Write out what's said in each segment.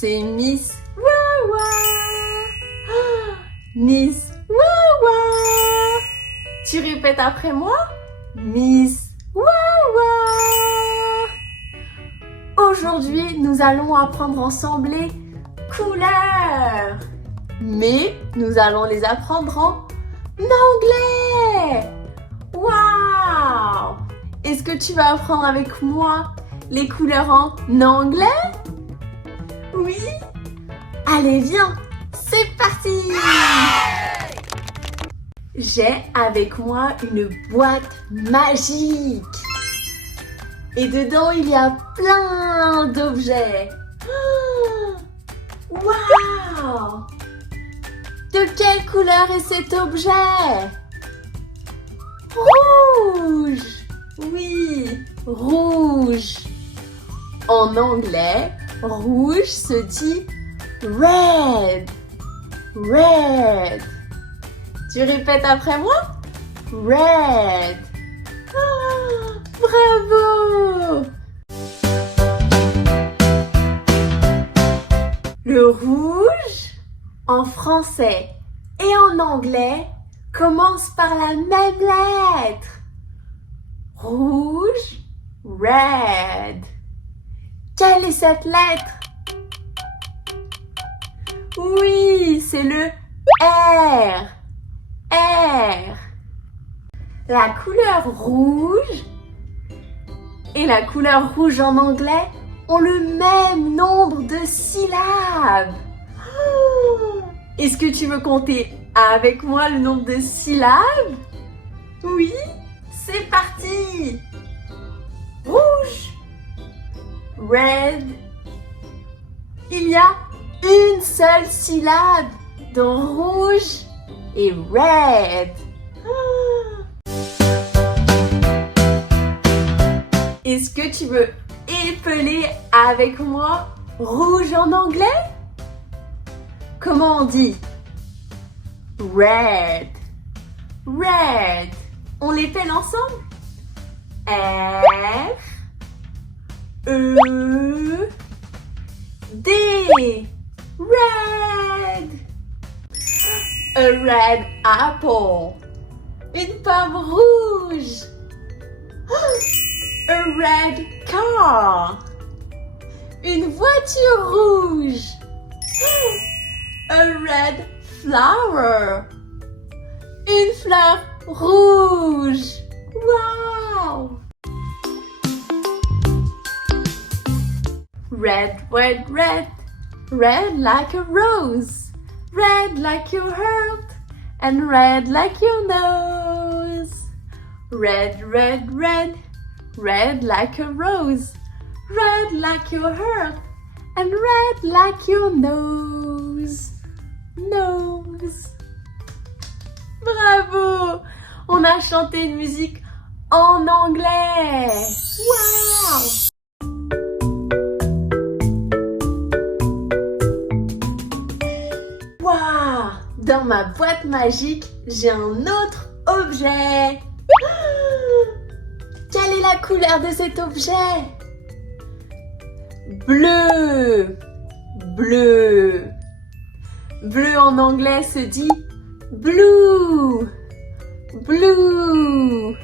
c'est Miss Wawa. Ah, Miss Wawa. Tu répètes après moi? Miss Wawa. Aujourd'hui, nous allons apprendre ensemble les couleurs. Mais nous allons les apprendre en anglais. Waouh! Est-ce que tu vas apprendre avec moi les couleurs en anglais? Oui? Allez, viens, c'est parti! J'ai avec moi une boîte magique. Et dedans, il y a plein d'objets. Waouh! De quelle couleur est cet objet? Rouge! Oui, rouge. En anglais, rouge se dit red. Red. Tu répètes après moi? Red. Ah, bravo! Le rouge, en français et en anglais, commence par la même lettre. Rouge, red. Quelle est cette lettre? Oui, c'est le R. R. La couleur rouge et la couleur rouge en anglais ont le même nombre de syllabes. Est-ce que tu veux compter avec moi le nombre de syllabes? Oui, c'est parti! Rouge, red. Il y a une seule syllabe dans rouge et red. Est-ce que tu veux épeler avec moi rouge en anglais? Comment on dit? Red. Red. On l'épelle ensemble? R. E. D. Red. A red apple. Une pomme rouge. A red car. Une voiture rouge. A red flower. Une fleur rouge. Wow! Red, red, red. Red like a rose. Red like your heart. And red like your nose. Red, red, red. Red like a rose. Red like your heart. And red like your nose. Nose. Bravo! On a chanté une musique en anglais. Wow! Wow! Dans ma boîte magique, j'ai un autre objet. Quelle est la couleur de cet objet? Bleu. Bleu. Bleu en anglais se dit blue. Blue.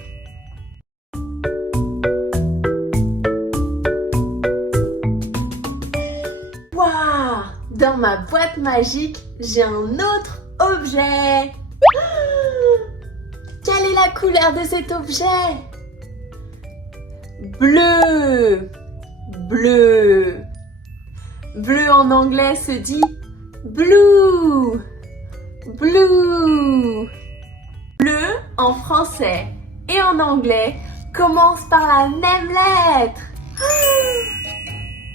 Waouh! Dans ma boîte magique, j'ai un autre objet. Quelle est la couleur de cet objet? Bleu. Bleu. Bleu en anglais se dit blue. Blue. Bleu en français et en anglais commence par la même lettre.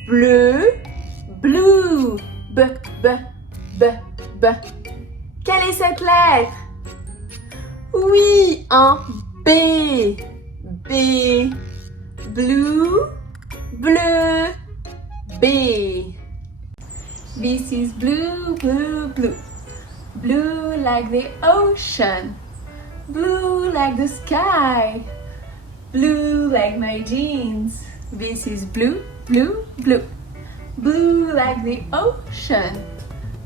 Bleu, blue. B, b, b, b. Quelle est cette lettre? Oui, un B. B. Blue, bleu, B. This is blue, blue, blue. Blue like the ocean. Blue like the sky. Blue like my jeans. This is blue, blue, blue. Blue like the ocean.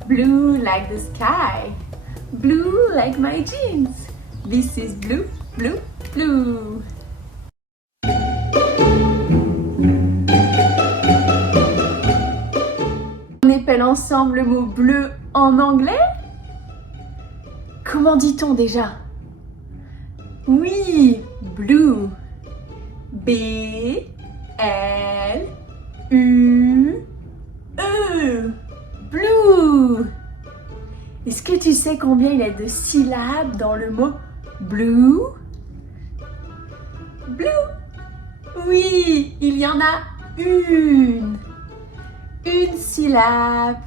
Blue like the sky. Blue like my jeans. This is blue, blue, blue. On épelle ensemble le mot bleu en anglais? Comment dit-on déjà? Oui, blue. B-L-U-E. Blue. Est-ce que tu sais combien il y a de syllabes dans le mot blue? Blue. Oui, il y en a une. Une syllabe.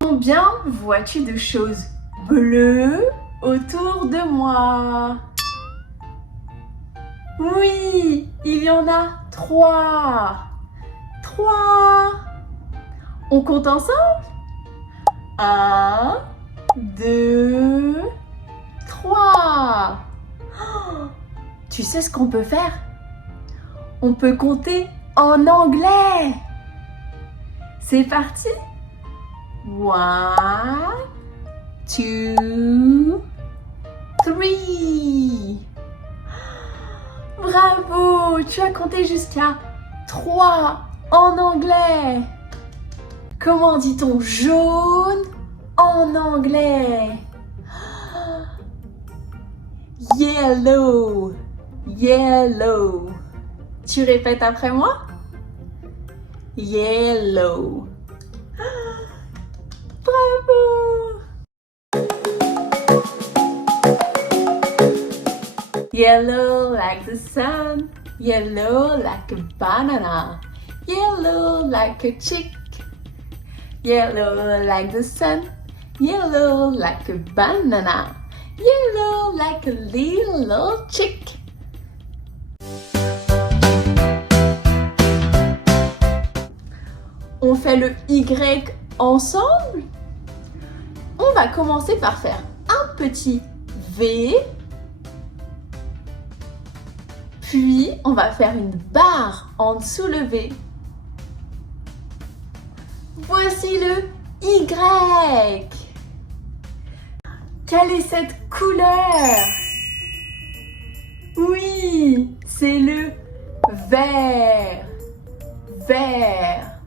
Combien vois-tu de choses bleues autour de moi? Oui, il y en a 3. 3. On compte ensemble? 1, 2, 3. Oh, tu sais ce qu'on peut faire? On peut compter en anglais. C'est parti. 1, 2, 3. Bravo, tu as compté jusqu'à 3 en anglais. Comment dit-on jaune en anglais? Yellow, yellow. Tu répètes après moi? Yellow. Bravo! Yellow like the sun, yellow like a banana, yellow like a chick, yellow like the sun, yellow like a banana, yellow like a little chick. On fait le Y ensemble. On va commencer par faire un petit V. Puis, on va faire une barre en dessous le V. Voici le Y. Quelle est cette couleur? Oui, c'est le vert. Vert.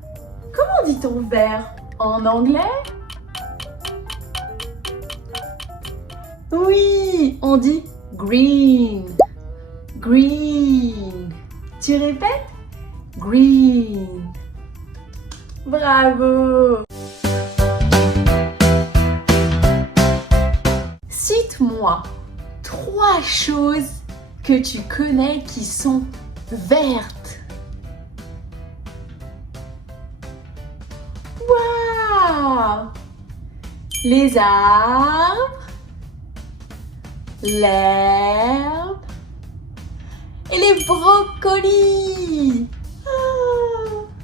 Comment dit-on vert en anglais? Oui, on dit green. Green. Tu répètes? Green. Bravo. Cite-moi 3 choses que tu connais qui sont vertes. Waouh! Les arbres, l'herbe et les brocolis.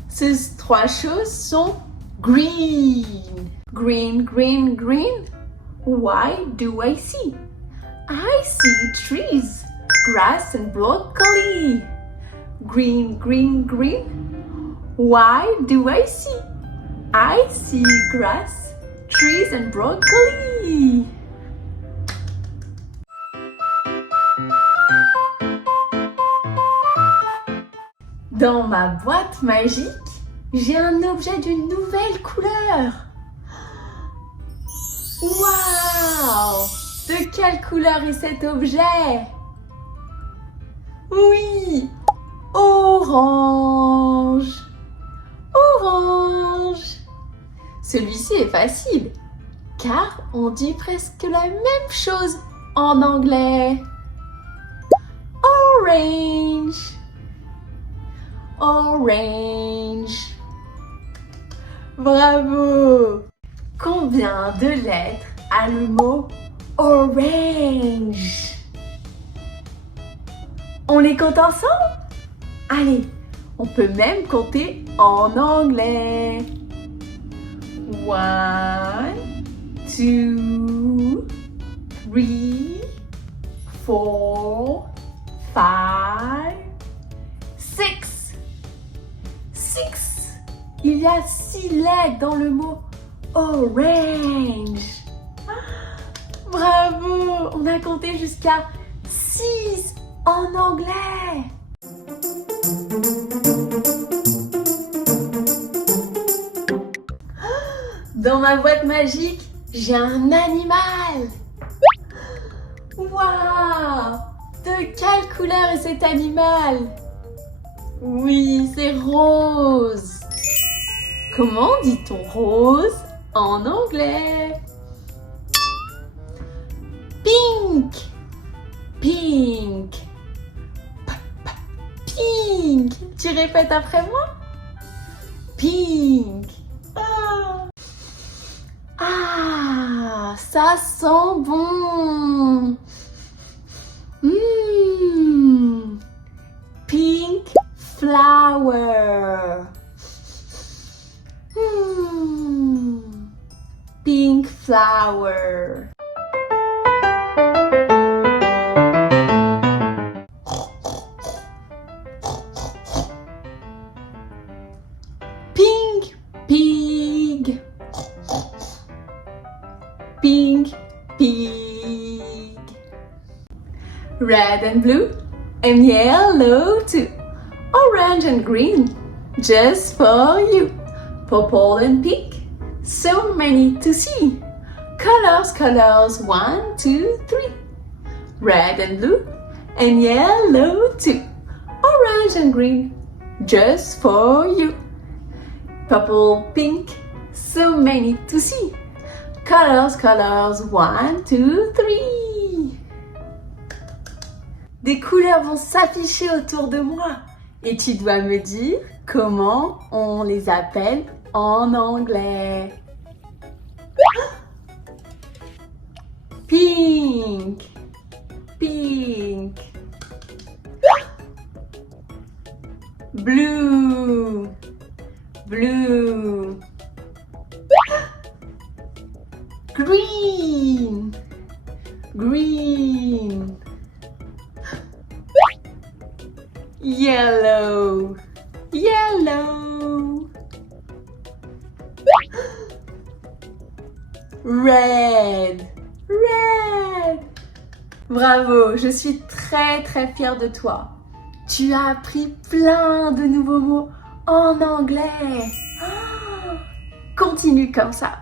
Ces 3 choses sont green. Green, green, green. Why do I see? I see trees, grass and broccoli. Green, green, green. Why do I see? I see grass, trees and broccoli. Dans ma boîte magique, j'ai un objet d'une nouvelle couleur. Waouh! De quelle couleur est cet objet? Oui! Orange! Orange! Celui-ci est facile, car on dit presque la même chose en anglais. Orange! Orange. Bravo! Combien de lettres a le mot orange? On les compte ensemble? Allez, on peut même compter en anglais. 1, 2, 3, 4, 5, 6. 6. Il y a 6 lettres dans le mot orange. Bravo! On a compté jusqu'à 6 en anglais. Dans ma boîte magique, j'ai un animal. Waouh! De quelle couleur est cet animal? Oui, c'est rose. Comment dit-on rose en anglais? Pink. Pink. Pink. Tu répètes après moi? Pink. Ah, ça sent bon. Pink flower. Pink flower. Pink pig. Pink pig. Red and blue and yellow too. Orange and green, just for you. Purple and pink, so many to see. Colors, colors, 1, 2, 3. Red and blue and yellow too. Orange and green, just for you. Purple, pink, so many to see. Colors, colors, 1, 2, 3. Des couleurs vont s'afficher autour de moi et tu dois me dire comment on les appelle en anglais. Pink, pink. Blue, blue. Green, green. Yellow, yellow. Red, red. Bravo, je suis très fière de toi. Tu as appris plein de nouveaux mots en anglais. Continue comme ça.